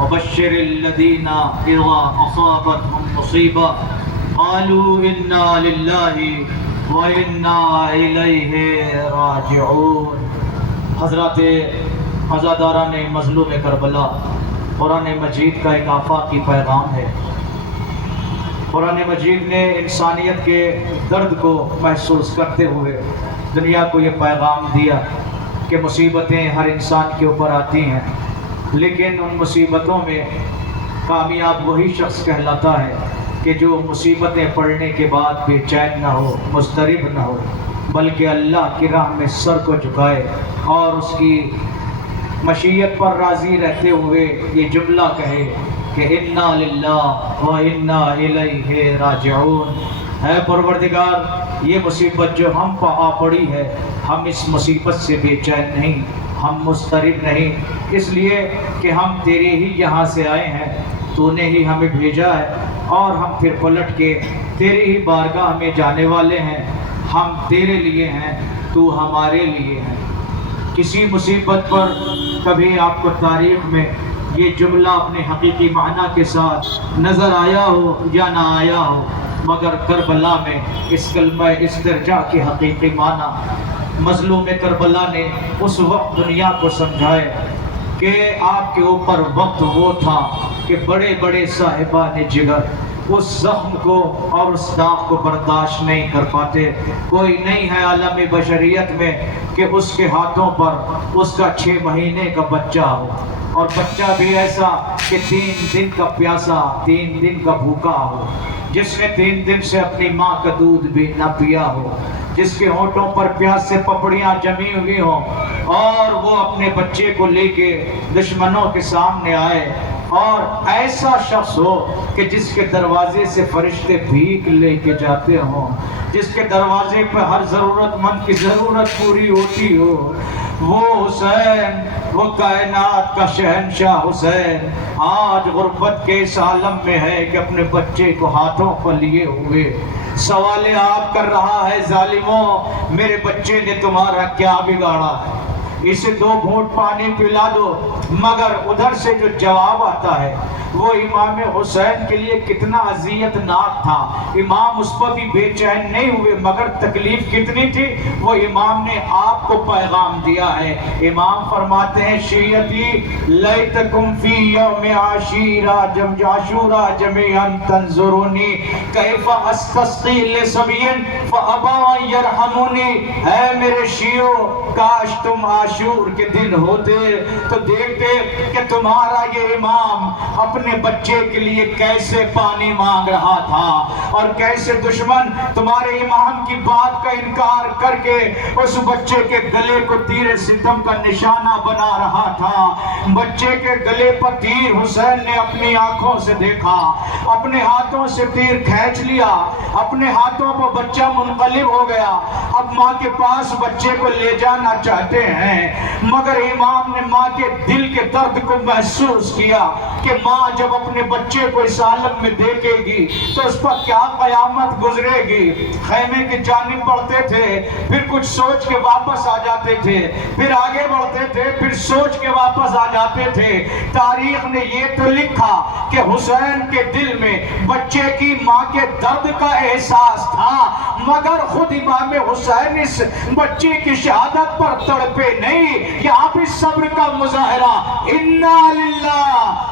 وبشر الذين إذا أصابتهم مصيبة قالوا إنا لله وإنا إليه راجعون۔ حضرات عزاداران مظلوم کربلا، قرآن مجید کا ایک آفاقی پیغام ہے۔ قرآن مجید نے انسانیت کے درد کو محسوس کرتے ہوئے دنیا کو یہ پیغام دیا کہ مصیبتیں ہر انسان کے اوپر آتی ہیں، لیکن ان مصیبتوں میں کامیاب وہی شخص کہلاتا ہے کہ جو مصیبتیں پڑنے کے بعد بے چین نہ ہو، مضطرب نہ ہو، بلکہ اللہ کی راہ میں سر کو جھکائے اور اس کی مشیت پر راضی رہتے ہوئے یہ جملہ کہے کہ انا للہ و انا الیہ راجعون۔ اے پروردگار، یہ مصیبت جو ہم پہ آ پڑی ہے، ہم اس مصیبت سے بے چین نہیں، ہم مضطرب نہیں، اس لیے کہ ہم تیرے ہی یہاں سے آئے ہیں، تو نے ہی ہمیں بھیجا ہے، اور ہم پھر پلٹ کے تیرے ہی بارگاہ میں جانے والے ہیں۔ ہم تیرے لیے ہیں، تو ہمارے لیے ہیں۔ کسی مصیبت پر کبھی آپ کو تاریخ میں یہ جملہ اپنے حقیقی معنی کے ساتھ نظر آیا ہو یا نہ آیا ہو، مگر کربلا میں اس کلمہ استرجاع کے حقیقی معنی مظلوم کربلا نے اس وقت دنیا کو سمجھائے کہ آپ کے اوپر وقت وہ تھا کہ بڑے بڑے صاحبان جگر اس زخم کو اور اس داغ کو برداشت نہیں کر پاتے۔ کوئی نہیں ہے عالم بشریت میں کہ اس کے ہاتھوں پر اس کا 6 مہینے کا بچہ ہو، اور بچہ بھی ایسا کہ 3 دن کا پیاسا، 3 دن کا بھوکا ہو، جس نے 3 دن سے اپنی ماں کا دودھ بھی نہ پیا ہو، جس کے ہونٹوں پر پیاس سے پپڑیاں جمی ہوئی ہوں، اور وہ اپنے بچے کو لے کے دشمنوں کے سامنے آئے، اور ایسا شخص ہو کہ جس کے دروازے سے فرشتے بھیک لے کے جاتے ہوں، جس کے دروازے پہ ہر ضرورت مند کی ضرورت پوری ہوتی ہو، وہ حسین، وہ کائنات کا شہنشاہ حسین آج غربت کے اس عالم میں ہے کہ اپنے بچے کو ہاتھوں پر لیے ہوئے سوال آپ کر رہا ہے، ظالموں، میرے بچے نے تمہارا کیا بگاڑا ہے، اسے 2 گھونٹ پانی پلا دو۔ مگر ادھر سے جو جواب آتا ہے وہ امام حسین کے لیے کتنا اذیت ناک تھا۔ امام اس پر بھی بے چین نہیں ہوئے، مگر تکلیف کتنی تھی، وہ امام نے آپ کو پیغام دیا ہے۔ امام فرماتے ہیں، شیعتی لیتکم فی یوم عاشورا جميعا تنظرونی کیف استسقی لصبی فابا ان یرحمونی۔ اے میرے شیعو، کاش تم عاشور کے دن ہوتے تو دیکھتے کہ تمہارا یہ امام اپنے بچے کے لیے کیسے پانی مانگ رہا تھا، اور کیسے دشمن تمہارے امام کی بات کا انکار کر کے اس بچے کے گلے کو تیر ستم کا نشانہ بنا رہا تھا۔ بچے کے گلے پر تیر حسین نے اپنی آنکھوں سے دیکھا، اپنے ہاتھوں سے تیر کھینچ لیا، اپنے ہاتھوں پر بچہ منقلب ہو گیا۔ اب ماں کے پاس بچے کو لے جانا چاہتے ہیں، مگر امام نے ماں کے دل کے درد کو محسوس کیا کہ ماں جب اپنے بچے کو اس عالم میں دیکھے گی تو اس پر کیا قیامت گزرے گی۔ خیمے کی جانب بڑھتے تھے، پھر کچھ سوچ کے واپس آ جاتے تھے، پھر آگے بڑھتے تھے، پھر سوچ کے واپس آ جاتے تھے۔ تاریخ نے یہ تو لکھا کہ حسین کے دل میں بچے کی ماں کے درد کا احساس تھا، مگر خود امام حسین اس بچے کی شہادت پر تڑپے نہیں۔ یہاں بھی صبر کا مظاہرہ، انا للہ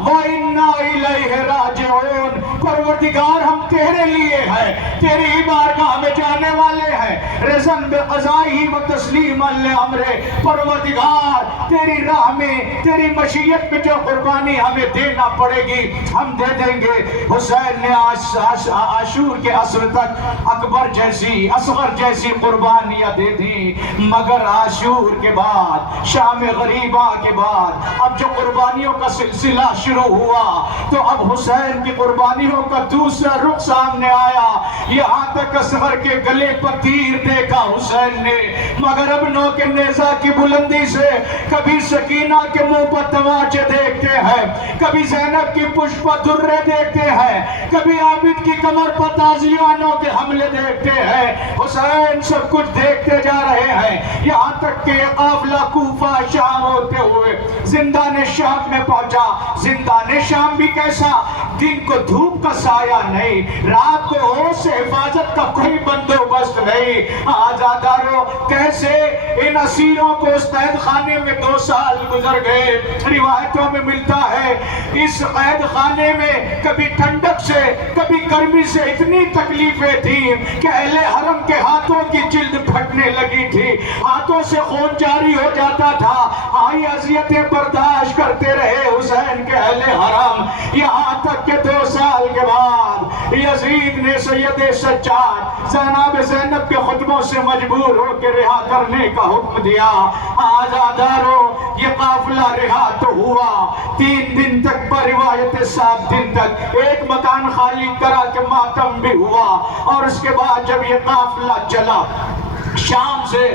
و انا الیہ راجعون۔ پروردگار، ہم تیرے لیے ہیں، تیری ہی بارگاہ میں جانے والے ہیں، رضن بقضائہ و تسلیما لامرہ۔ پروردگار، تیری راہ میں، تیری مشیت میں جو قربانی ہمیں دینا پڑے گی ہم دے دیں گے۔ حسین نے عاشور کے عصر تک اکبر جیسی، اصغر جیسی قربانیاں دے دی، مگر عاشور کے بعد، شام غریبہ کے بعد، اب جو قربانیوں کا سلسلہ شروع ہوا تو اب حسین کی قربانی اسیروں کا دوسرا رخ سامنے آیا، یہاں تک اصغر کے گلے پر تیر دیکھا حسین نے، مگر اب نو کے نیزہ کی بلندی سے کبھی سکینہ کے منہ پر تماچے دیکھتے ہیں، کبھی زینب کی پشت پر درے دیکھتے ہیں، کبھی عابد کی کمر پر تازیانوں کے حملے دیکھتے ہیں۔ حسین سب کچھ دیکھتے جا رہے ہیں، یہاں تک کہ قافلہ کوفہ شام ہوتے ہوئے زندان شام میں پہنچا۔ زندان شام بھی کیسا؟ دن کو دھوپ کا سایہ نہیں، رات کو ہوش سے حفاظت کا کوئی بندوبست نہیں۔ آزاداروں، کیسے ان اسیروں کو اس قید خانے میں 2 سال گزر گئے۔ روایتوں میں ملتا ہے اس قید خانے میں کبھی ٹھنڈک سے کبھی گرمی سے اتنی تکلیفیں تھیں کہ اہل حرم کے ہاتھوں کی جلد پھٹنے لگی تھی، ہاتھوں سے خون جاری ہو جاتا تھا۔ آئی اذیتیں برداشت کرتے رہے حسین کے اہل حرم، یہاں تک کہ 2 سال کے بعد یزید نے سید سجاد جناب زینب کے خطبوں سے مجبور ہو کے رہا کرنے کا حکم دیا۔ آزاداروں، یہ قافلہ رہا تو ہوا 3 دن تک، پر روایت 7 دن تک ایک مکان خالی کرا کے ماتم بھی ہوا، اور اس کے بعد جب یہ قافلہ چلا شام سے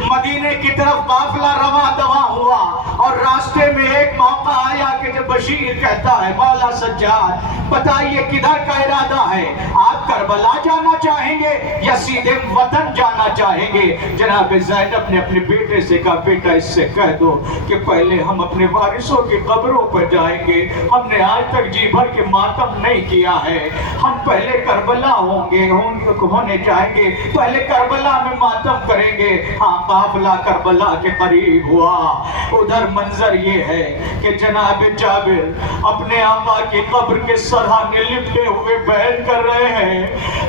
مدینے کی طرف قافلہ رواں دواں ہوا، اور راستے میں ایک موقع آیا کہ جب بشیر کہتا ہے مولا سجاد بتائیے کدھر کا ارادہ ہے، آپ کربلا جانا چاہیں گے یا سیدھے وطن جانا چاہیں گے؟ جناب زینب نے اپنے بیٹے سے کہا بیٹا اس سے کہہ دو کہ پہلے ہم اپنے وارثوں کی قبروں پر جائیں گے، ہم نے آج تک جی بھر کے ماتم نہیں کیا ہے، ہم پہلے کربلا ہونے چاہیں گے، پہلے کربلا میں ماتم کریں گے۔ ہاں، قافلہ کربلا کے قریب ہوا، ادھر منظر یہ ہے کہ جناب جابر اپنے آقا کی قبر کے سرہانے لپٹے ہوئے بیان کر رہے ہیں،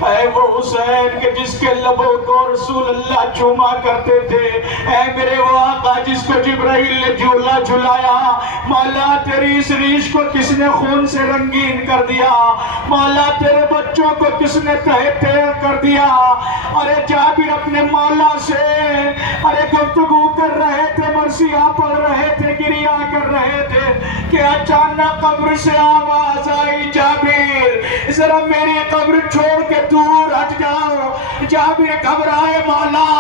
اے وہ حسین کہ جس کے لبوں کو رسول اللہ چوما کرتے تھے، اے میرے وہ آقا جس کو جبرائیل نے جھولا جھلایا، مولا تیری اس ریش کو کس نے خون سے رنگین کر دیا، مولا تیرے بچوں کو کس نے تہہ تہہ کر دیا۔ ارے جابر اپنے مولا سے ارے گفتگو کر رہے تھے، مرثیہ پڑھ رہے تھے، گریہ کر رہے تھے کہ اچانک قبر سے آواز آئی جابر ذرا میری قبر چھوڑ کے دور ہٹ جاؤ۔ جابر گھبرائے مولا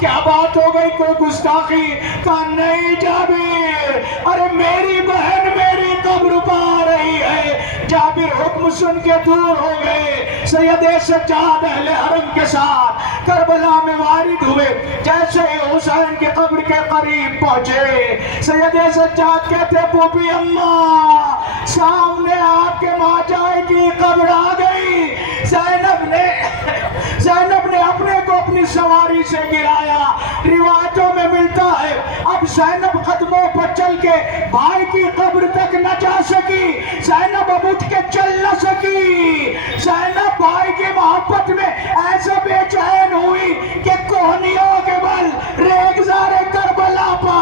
کیا بات ہو گئی، کوئی گستاخی؟ کہا نہیں جابر، ارے میری بہن میری قبر پا رہی ہے۔ جابر حکم سن کے دور ہو گئے، سید سجاد اہل حرم کے ساتھ کربلا میں وارد ہوئے۔ جیسے حسین کی قبر کے قریب پہنچے، سید سجاد کہتے پوپی اماں سامنے آپ کے ماجائے کی قبر آ گئی۔ زینب نے اپنے کو اپنی سواری سے گرایا۔ روایتوں میں ملتا ہے اب زینب قدموں پر چل کے بھائی کی قبر تک نہ جا سکی، زینب اب اٹھ کے چل نہ سکی۔ زینب بھائی کی محبت میں ایسا بے چین ہوئی کہ کوہنیوں کے بل ریگزار کربلا پا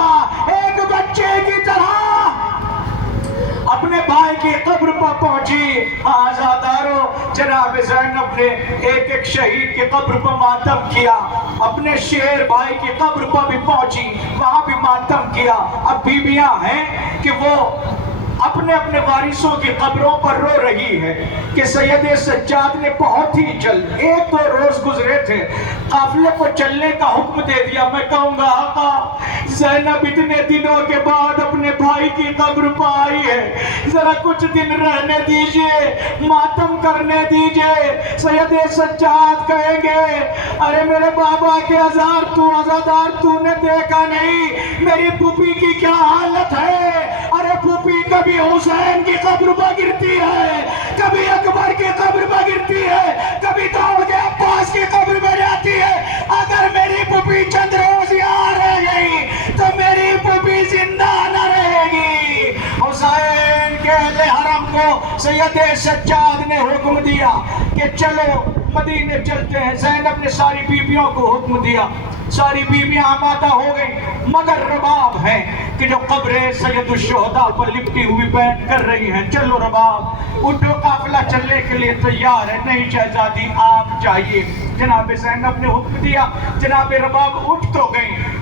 ایک بچے کی طرح اپنے بھائی کی قبر پر پہنچی۔ آزاداروں، جناب زینب نے ایک ایک شہید کی قبر پر ماتم کیا، اپنے شیر بھائی کی قبر پر بھی پہنچی، وہاں بھی ماتم کیا۔ اب بیویاں ہیں کہ وہ اپنے اپنے وارثوں کی قبروں پر رو رہی ہے کہ سید سجاد نے بہت ہی جلد 1-2 روز گزرے تھے، قافلے کو چلنے کا حکم دے دیا۔ میں کہوں گا آقا زینب اتنے دنوں کے بعد اپنے بھائی کی قبر پر آئی ہے، ذرا کچھ دن رہنے دیجئے، ماتم کرنے دیجئے۔ سید سجاد کہیں گے ارے میرے بابا کے عزادار تو نے دیکھا نہیں میری پھوپھی کی کیا حالت ہے؟ ارے پھوپھی کبھی حسین کی قبر پر گرتی ہے، کبھی اکبر کی قبر پر گرتی ہے، کبھی دوڑ کے عباس کی قبر پر جاتی ہے۔ اگر میری پھوپھی چند روز یہاں رہ گئی تو میری پھوپھی زندہ نہ رہے گی۔ حسین کے اہل حرم کو سید سجاد نے حکم دیا کہ چلو مدینے چلتے ہیں۔ زینب نے ساری بیویوں کو حکم دیا، ساری بیویاں آمادہ ہو گئی، مگر رباب ہیں کہ جو قبر سید الشہداء پر لپٹی ہوئی بیان کر رہی ہیں چلو رباب اٹھو، قافلہ چلنے کے لیے تیار ہے۔ نہیں شہزادی آپ چاہیے۔ جناب زینب نے حکم دیا، جناب رباب اٹھ تو گئی،